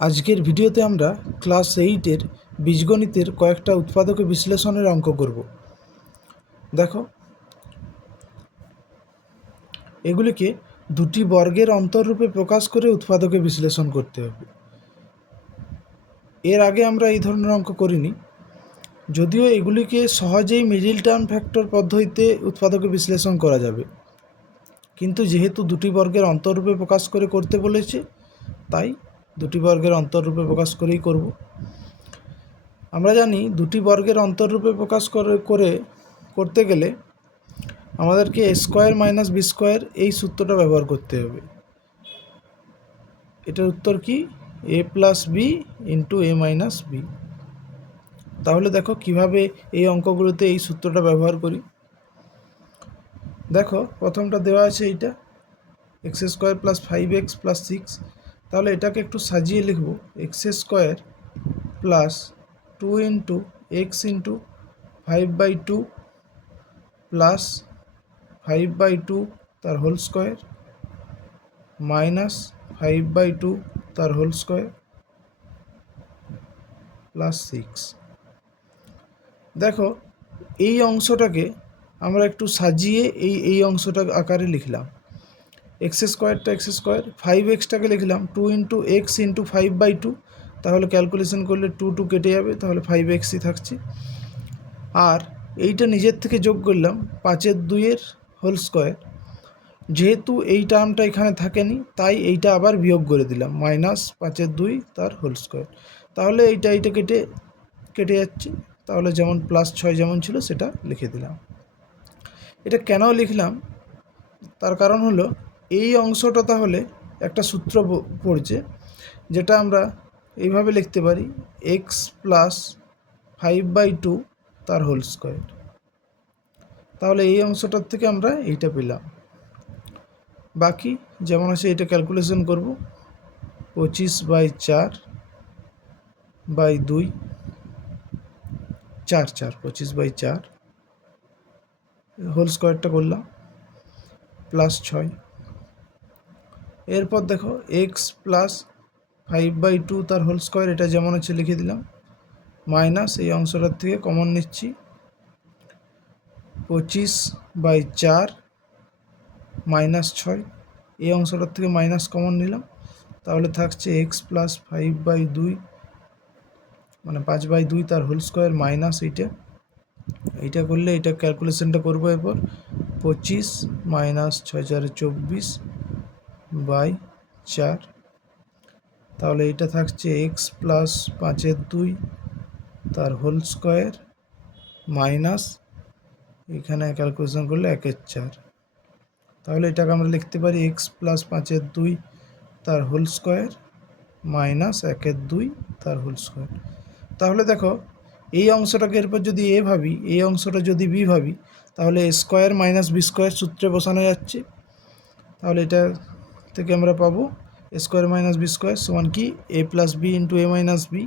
আজকের ভিডিওতে আমরা ক্লাস 8-এর বীজগণিতের কয়েকটা উৎপাদক বিশ্লেষণের অঙ্ক করব। দেখো, এগুলিকে দুটি বর্গের অন্তররূপে প্রকাশ করে উৎপাদকে বিশ্লেষণ করতে হবে। এর আগে আমরা এই ধরনের অঙ্ক করিনি, যদিও এগুলিকে সহজেই মিডিল টার্ম ফ্যাক্টর পদ্ধতিতে উৎপাদকে বিশ্লেষণ করা যাবে, কিন্তু যেহেতু দুটি বর্গের অন্তররূপে প্রকাশ করে করতে বলেছে, তাই দুটি বর্গের অন্তররূপে প্রকাশ করেই করব। আমরা জানি দুটি বর্গের অন্তররূপে প্রকাশ করতে গেলে আমাদেরকে a square minus B square এই সূত্রটা ব্যবহার করতে হবে। এটার উত্তর কি? a plus B into A minus B. তাহলে দেখো কিভাবে এই অঙ্কগুলোতে এই সূত্রটা ব্যবহার করি। দেখো, প্রথমটা দেওয়া আছে এইটা x square plus 5x plus 6। তাহলে এটাকে একটু সাজিয়ে লিখব x square plus 2 into x into 5/2 plus 5/2 তার হোল স্কোয়ার মাইনাস 5/2 তার হোল স্কোয়ার প্লাস 6। দেখো, এই অংশটাকে আমরা একটু সাজিয়ে এই অংশটা আকারে লিখলাম। এক্স স্কোয়ারটা এক্স স্কোয়ার, 5xটাকে লিখলাম 2 ইন্টু এক্স ইন্টু 5/2। তাহলে ক্যালকুলেশন করলে 2 কেটে যাবে, তাহলে 5xই থাকছে। আর এইটা নিজের থেকে যোগ করলাম 5/2 হোল স্কোয়ার। যেহেতু এই টার্মটা এখানে থাকেনি, তাই এইটা আবার বিয়োগ করে দিলাম, মাইনাস 5/2 তার হোল স্কোয়ার। তাহলে এইটা কেটে যাচ্ছে, তাহলে যেমন +6 যেমন ছিল সেটা লিখে দিলাম। এটা কেন লিখলাম তার কারণ হলো, এই অংশটা তাহলে একটা সূত্র পড়ছে, যেটা আমরা এইভাবে লিখতে পারি এক্স প্লাস 5/2 তার হোল স্কোয়ার। তাহলে এই অংশটার থেকে আমরা এইটা পেলাম। বাকি যেমন আছে এটা ক্যালকুলেশন করব, 25/4/2 4 25/4 হোল স্কোয়ারটা করলাম +6। এরপর দেখো এক্স প্লাস 5/2 তার হোল স্কোয়ার, এটা যেমন আছে লিখে দিলাম, মাইনাস এই অংশটার থেকে কমন নিচ্ছি 25/4 -6, এই অংশটার থেকে মাইনাস কমন নিলাম, তাহলে থাকছে এক্স প্লাস 5/2 মানে 5/2 তার হোল স্কোয়ার মাইনাস এইটা করলে এটা ক্যালকুলেশনটা করবো। এরপর 25 মাইনাস 6 × 24/4, তাহলে এটা থাকছে এক্স প্লাস 5/2 তার হোল স্কোয়ার মাইনাস এখানে ক্যালকুলেশন করলে 1/4। তাহলে এটাকে আমরা লিখতে পারি এক্স প্লাস 5/2 তার হোল স্কোয়ার মাইনাস 1/2 তার হোল স্কোয়ার। তাহলে দেখো, এই অংশটাকে এরপর যদি এ ভাবি, এই অংশটা যদি বি ভাবি, তাহলে এ স্কোয়ার মাইনাস বি স্কোয়ার সূত্রে বসানো যাচ্ছে। তাহলে এটা থেকে আমরা পাবো এ স্কোয়ার মাইনাস বি স্কোয়ার সমান কি এ plus B into A minus B.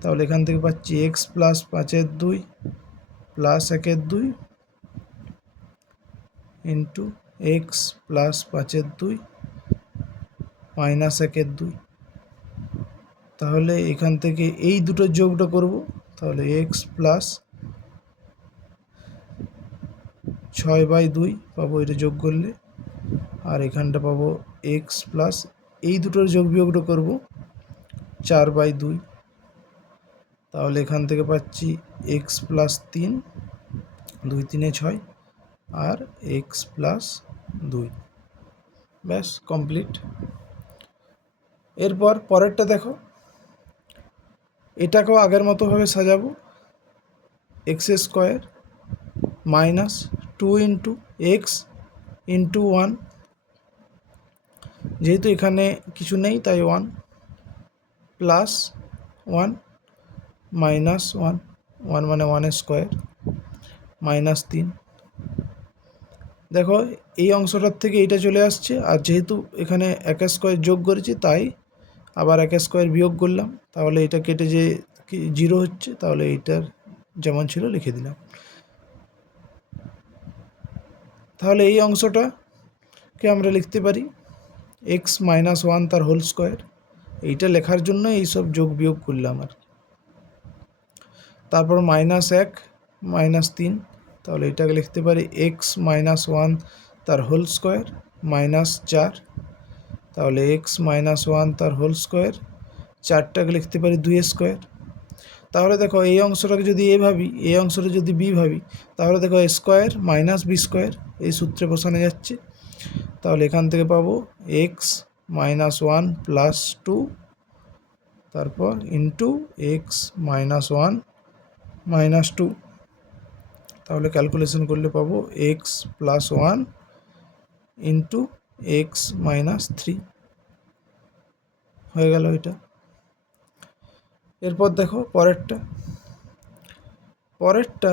তাহলে এখান থেকে পাচ্ছি x plus 5/2 plus 1/2 into x plus 5/2 minus 1/2। তাহলে এখান থেকে এই দুটো যোগটা করব, তাহলে এক্স প্লাস 6/2 পাবো এটা যোগ করলে, আর এখানটা পাবো এক্স প্লাস এই দুটোর যোগ বিয়োগটা করব 4/2। তাহলে এখান থেকে পাচ্ছি এক্স প্লাস 3, 2 3 6, আর এক্স প্লাস 2। ব্যাস কমপ্লিট। এরপর পরেরটা দেখো, এটাকেও আগের মতোভাবে সাজাবো, x square minus 2 into x into 1, যেহেতু এখানে কিছু নেই তাই 1, প্লাস 1 মাইনাস 1, 1 মানে 1 স্কোয়ার মাইনাস 3। দেখো, এই অংশটার থেকে এইটা চলে আসছে, আর যেহেতু এখানে 1 স্কোয়ার যোগ করেছি তাই আবার 1 স্কোয়ার বিয়োগ করলাম, তাহলে এটা কেটে যে 0 হচ্ছে, তাহলে এইটার যেমন ছিল লিখে দিলাম। তাহলে এই অংশটাকে আমরা লিখতে পারি এক্স মাইনাস 1 তার হোল স্কোয়ার এইটা লেখার জন্য এইসব যোগ বিয়োগ করলাম আর। তারপর -1 -3, তাহলে এটাকে লিখতে পারি x-1 তার হোল স্কোয়ার -4, তাহলে x-1 তার হোল স্কোয়ার, 4টাকে লিখতে পারি 2 স্কোয়ার। তাহলে দেখো এই অংশটাকে যদি এ ভাবি, এই অংশটা যদি বি ভাবি, তাহলে দেখো a square minus B square এই সূত্রে বসানো যাচ্ছে। তাহলে এখান থেকে পাবো x-1 + 2 তারপর ইন্টু x-1 - 2, তাহলে ক্যালকুলেশন করলে পাবো x + 1 ইন্টু x-3 হয়ে গেল এটা। এরপর দেখো পরেরটা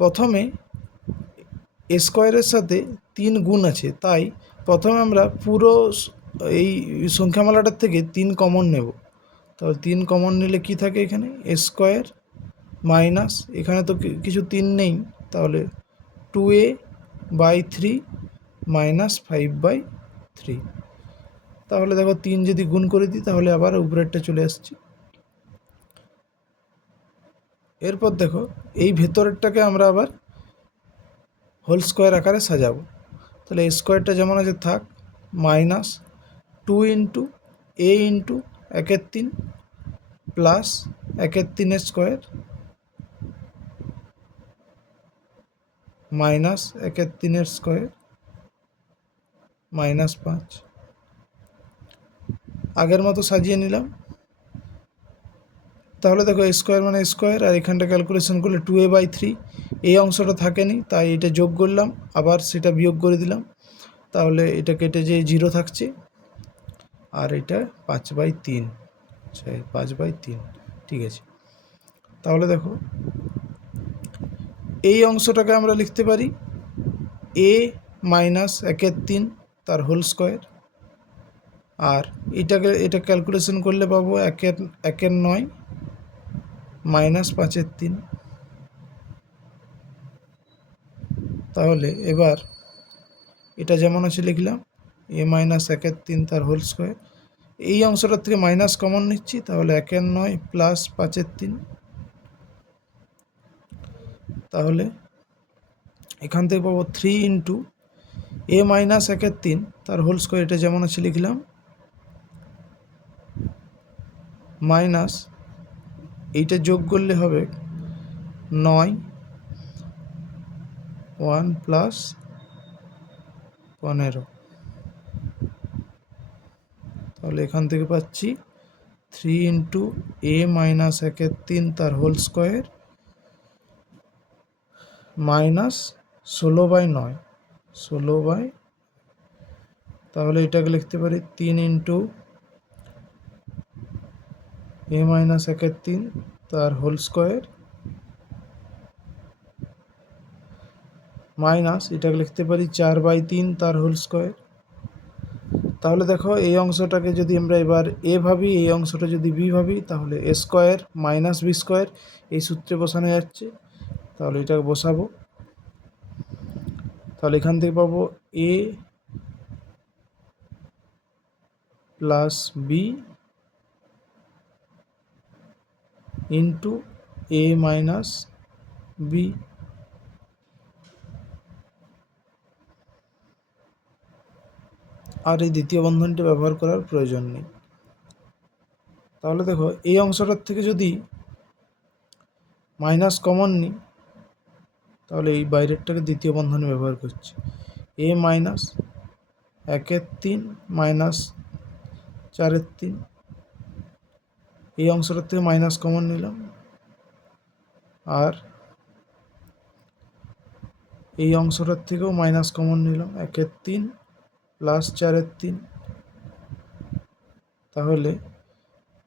প্রথমে এ স্কোয়ারের সাথে 3 গুণ আছে, তাই প্রথমে আমরা পুরো এই সংখ্যামালাটার থেকে 3 কমন নেব। তাহলে 3 কমন নিলে কি থাকে এখানে এ স্কোয়ার মাইনাস, এখানে তো কিছু 3 নেই, তাহলে 2a/3 - 5/3। তাহলে দেখো 3 যদি গুণ করে দিই তাহলে আবার উপরেরটা চলে আসছে। এরপর দেখো এই ভেতরেরটাকে আমরা আবার হোল স্কোয়ার আকারে সাজাবো। তাহলে এ স্কোয়ারটা যেমন আছে থাক, -2 into a into 1/3 plus 1/3 square minus 1/3 square -5। আগের মতো সাজিয়ে নিলাম। তাহলে দেখো স্কোয়ার মানে স্কোয়ার, আর এখানটা ক্যালকুলেশন করলে 2a/3, এই অংশটা থাকেনি তাই এটা যোগ করলাম, আবার সেটা বিয়োগ করে দিলাম, তাহলে এটা কেটে যে 0 থাকছে, আর এটা 5/3, 5/3, ঠিক আছে। তাহলে দেখো এই অংশটাকে আমরা লিখতে পারি a - 1/3 তার হোল স্কোয়ার, আর এটা ক্যালকুলেশন করলে পাবো 1/9 -5/3। তাহলে এবার এটা যেমন আছে লিখলাম a - 1/3 তার হোল স্কোয়ার, এই অংশটার থেকে মাইনাস কমন নিচ্ছি, তাহলে 1/9 প্লাস 5/3। তাহলে এখান থেকে পাবো 3 ইন্টু a - 1/3 তার হোল স্কোয়ার, এটা যেমন আছে লিখলাম, মাইনাস এইটা যোগ করলে হবে 9, 1 প্লাস 15। তাহলে এখান থেকে পাচ্ছি 3 ইন্টু a - 1/3 তার হোল স্কোয়ার মাইনাস 16/9, 16 তাহলে এটাকে লিখতে পারি 3 ইন্টু a - 1/3 তার হোল স্কোয়ার মাইনাস এটাকে লিখতে পারি 4/3 তার হোল স্কোয়ার। তাহলে দেখো এই অংশটাকে যদি আমরা এবার এ ভাবি, এই অংশটা যদি বি ভাবি, তাহলে এ স্কোয়ার মাইনাস বি স্কোয়ার এই সূত্রে বসানো যাচ্ছে, তাহলে এটাকে বসাবো। তাহলে এখান থেকে পাবো a plus B into a minus B, আর এই দ্বিতীয় বন্ধনটি ব্যবহার করার প্রয়োজন নেই। তাহলে দেখো এই অংশটার থেকে যদি মাইনাস কমন নিই, তাহলে এই বাইরেরটাকে দ্বিতীয় বন্ধনে ব্যবহার করছি, a - 1/3 মাইনাস 4/3, এই অংশটার থেকে মাইনাস কমন নিলাম, আর এই অংশটার থেকেও মাইনাস কমন নিলাম 1/3 প্লাস 4/3। তাহলে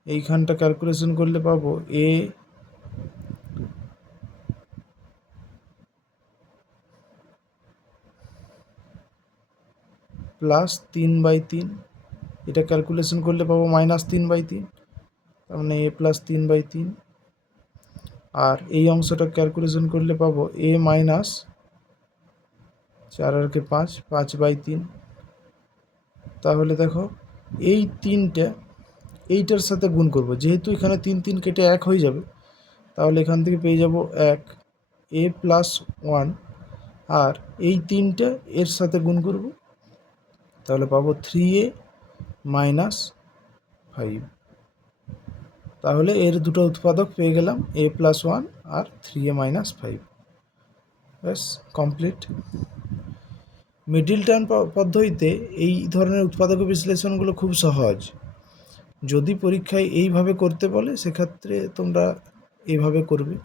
এইখানটা ক্যালকুলেশন করলে পাবো a প্লাস 3/3, এটা ক্যালকুলেশন করলে পাবো -3/3, তার মানে a প্লাস 3/3, আর এই অংশটা ক্যালকুলেশন করলে পাবো a মাইনাস 4 আর 5, 5/3। তাহলে দেখো এই 3টা এইটার সাথে গুণ করব, যেহেতু এখানে 3 3 কেটে 1 হয়ে যাবে, তাহলে এখান থেকে পেয়ে যাব 1 a প্লাস 1, আর এই 3টা এর সাথে গুণ করব, তাহলে পাবো 3a মাইনাস 5। তাহলে এর দুটো উৎপাদক পেয়ে গেলাম, a plus 1 R 3a minus 5। ব্যাস, কমপ্লিট। মিডল টার্ম পদ্ধতিতে এই ধরনের উৎপাদক বিশ্লেষণগুলো খুব সহজ। যদি পরীক্ষায় এইভাবে করতে বলে সেক্ষেত্রে তোমরা এইভাবে করবে।